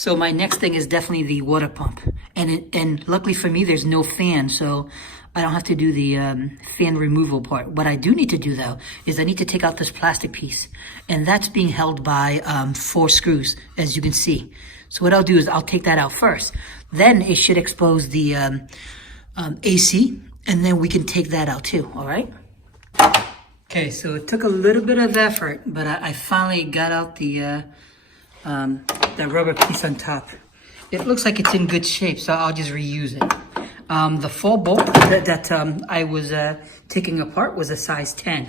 So my next thing is definitely the water pump. And luckily for me, there's no fan, so I don't have to do the fan removal part. What I do need to do though, is I need to take out this plastic piece. And that's being held by 4 screws, as you can see. So what I'll do is I'll take that out first. Then it should expose the AC, and then we can take that out too, all right? Okay, so it took a little bit of effort, but I finally got out the rubber piece on top. It looks like it's in good shape, so I'll just reuse it. The full bolt that I was taking apart was a size 10.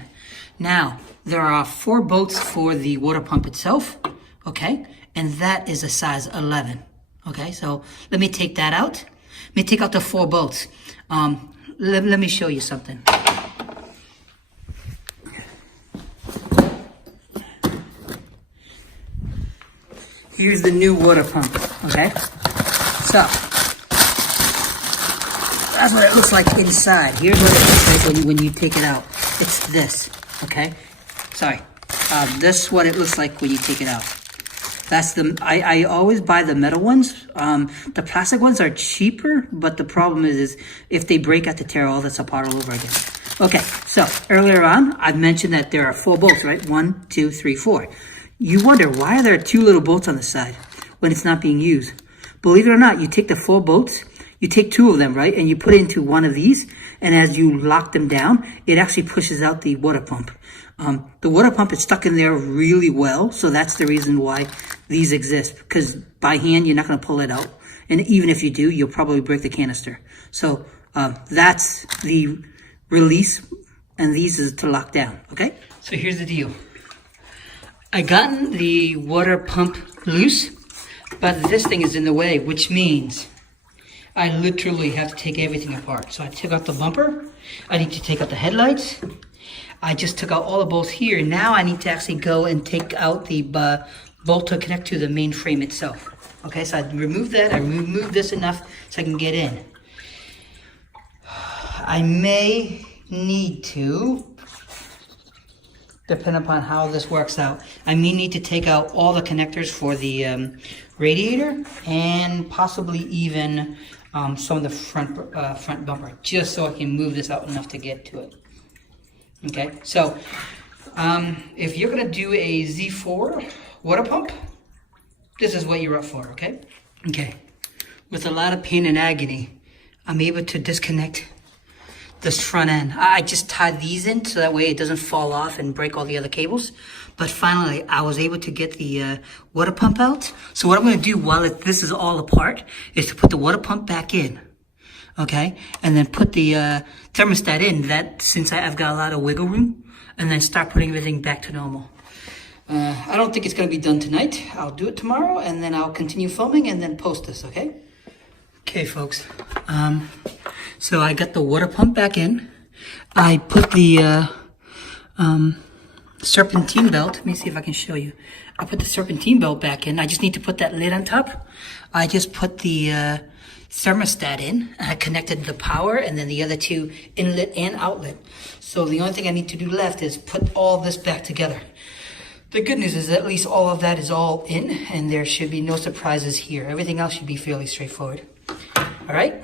Now, there are 4 bolts for the water pump itself, okay? And that is a size 11, okay? So let me take that out. Let me take out the 4 bolts. Let me show you something. Here's the new water pump, okay? So, that's what it looks like inside. Here's what it looks like when you take it out. It's this, okay? Sorry. This is what it looks like when you take it out. That's I always buy the metal ones. The plastic ones are cheaper, but the problem is if they break, I have to tear all this apart all over again. Okay, so earlier on, I've mentioned that there are 4 bolts, right? 1, 2, 3, 4. You wonder, why are there 2 little bolts on the side when it's not being used? Believe it or not, you take the 4 bolts, you take 2 of them, right? And you put it into one of these, and as you lock them down, it actually pushes out the water pump. The water pump is stuck in there really well, so that's the reason why these exist. Because by hand, you're not going to pull it out. And even if you do, you'll probably break the canister. So that's the release, and these is to lock down, okay? So here's the deal. I gotten the water pump loose, but this thing is in the way, which means I literally have to take everything apart. So I took out the bumper. I need to take out the headlights. I just took out all the bolts here. Now I need to actually go and take out the bolt to connect to the main frame itself. Okay, so I removed that. I removed this enough so I can get in. I may need to, depending upon how this works out, I may need to take out all the connectors for the radiator and possibly even some of the front bumper, just so I can move this out enough to get to it. Okay, so if you're gonna do a Z4 water pump, this is what you're up for, okay? Okay, with a lot of pain and agony, I'm able to disconnect this front end. I just tied these in so that way it doesn't fall off and break all the other cables. But finally, I was able to get the water pump out. So what I'm gonna do while this is all apart is to put the water pump back in, okay? And then put the thermostat in, that since I've got a lot of wiggle room, and then start putting everything back to normal. I don't think it's gonna be done tonight. I'll do it tomorrow, and then I'll continue filming and then post this, okay? Okay, folks. So I got the water pump back in. I put the serpentine belt. Let me see if I can show you. I put the serpentine belt back in. I just need to put that lid on top. I just put the thermostat in. I connected the power and then the other 2 inlet and outlet. So the only thing I need to do left is put all this back together. The good news is at least all of that is all in, and there should be no surprises here. Everything else should be fairly straightforward. All right?